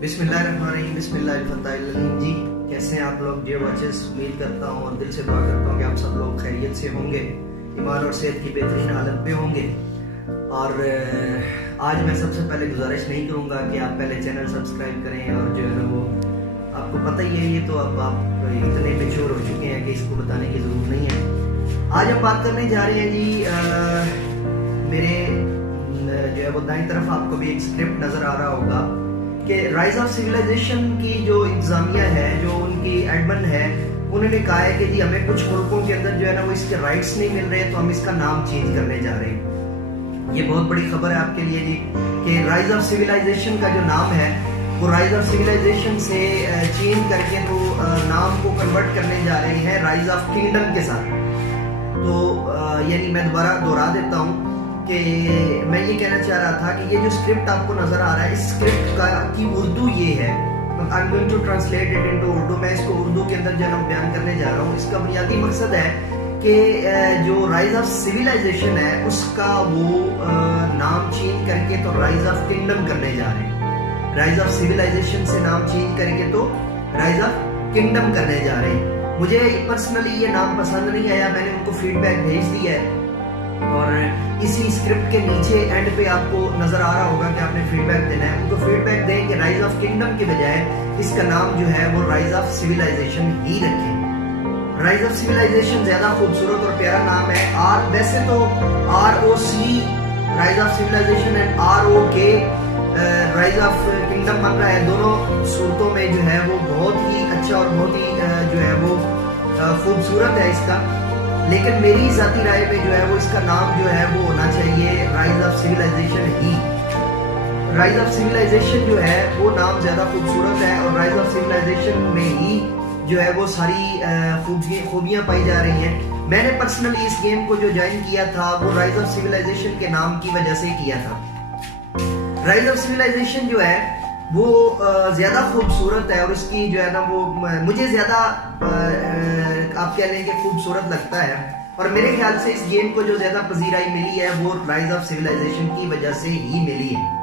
बिस्मिल्लाहिर्रहमानिर्रहीम बिस्मिल्लाहिर्रहमानिर्रहीम जी। कैसे हैं आप लोग डियर वॉचर्स। उम्मीद करता हूँ और दिल से दुआ करता हूँ कि आप सब लोग खैरियत से होंगे, ईमान और सेहत की बेहतरीन हालत में होंगे। और आज मैं सबसे पहले गुजारिश नहीं करूँगा कि आप पहले चैनल सब्सक्राइब करें, और जो है ना वो आपको पता ही है, ये तो अब आप इतने मैच्योर हो चुके हैं कि इसको बताने की ज़रूरत नहीं है। आज हम बात करने जा रहे हैं जी, मेरे जो है वो दाईं तरफ आपको भी एक स्क्रिप्ट नज़र आ रहा होगा कि राइज ऑफ सिविलाइजेशन की जो इंतजामिया है, जो उनकी एडमिन है, उन्होंने कहा है कि जी हमें कुछ मुल्कों के अंदर जो है ना वो इसके राइट्स नहीं मिल रहे, तो हम इसका नाम चेंज करने जा रहे हैं। ये बहुत बड़ी खबर है आपके लिए जी कि राइज ऑफ सिविलाइजेशन का जो नाम है वो राइज ऑफ सिविलाइजेशन से चेंज करके तो नाम को कन्वर्ट करने जा रहे हैं राइज ऑफ किंगडम के साथ। तो यानी मैं दोबारा दोहरा देता हूँ कि मैं ये कहना चाह रहा था कि ये जो स्क्रिप्ट आपको नजर आ रहा है, इस स्क्रिप्ट का की उर्दू ये है, I am going to translate it into Urdu. मैं इसको उर्दू के अंदर जो बयान करने जा रहा हूँ। इसका बुनियादी मकसद है कि जो राइज ऑफ सिविलाइजेशन है उसका वो नाम चेंज करके तो राइज ऑफ किंगडम करने जा रहे हैं। राइज ऑफ सिविलाइजेशन से नाम चेंज करके तो राइज ऑफ किंगडम करने जा रहे हैं। मुझे पर्सनली ये नाम पसंद नहीं आया, मैंने उनको फीडबैक भेज दिया है, और इसी स्क्रिप्ट के नीचे एंड पे आपको नजर आ रहा होगा कि आपने फीडबैक देना है। उनको फीडबैक दें कि राइज ऑफ किंगडम के बजाय इसका नाम जो है वो राइज ऑफ सिविलाइजेशन ही रखें। राइज ऑफ सिविलाइजेशन ज्यादा खूबसूरत और प्यारा नाम है। वैसे तो ROC rise of civilisation and ROK rise of kingdom बन रहा है। दोनों सूरतों में जो है वो बहुत ही अच्छा और बहुत ही जो है वो खूबसूरत है इसका, लेकिन मेरी जाती राय में जो है वो इसका नाम जो है वो होना चाहिए राइज ऑफ सिविलाइजेशन ही। राइज ऑफ सिविलाइजेशन जो है वो नाम ज्यादा खूबसूरत है, और राइज ऑफ सिविलाइजेशन में ही जो है वो सारी खूबियां पाई जा रही हैं। मैंने पर्सनली इस गेम को जो ज्वाइन किया था वो राइज ऑफ सिविलाइजेशन के नाम की वजह से किया था। राइज ऑफ सिविलाइजेशन जो है वो ज्यादा खूबसूरत है, और इसकी जो है ना वो मुझे ज्यादा आप कह लें कि खूबसूरत लगता है, और मेरे ख्याल से इस गेम को जो ज्यादा पजीराई मिली है वो राइज ऑफ सिविलाइजेशन की वजह से ही मिली है।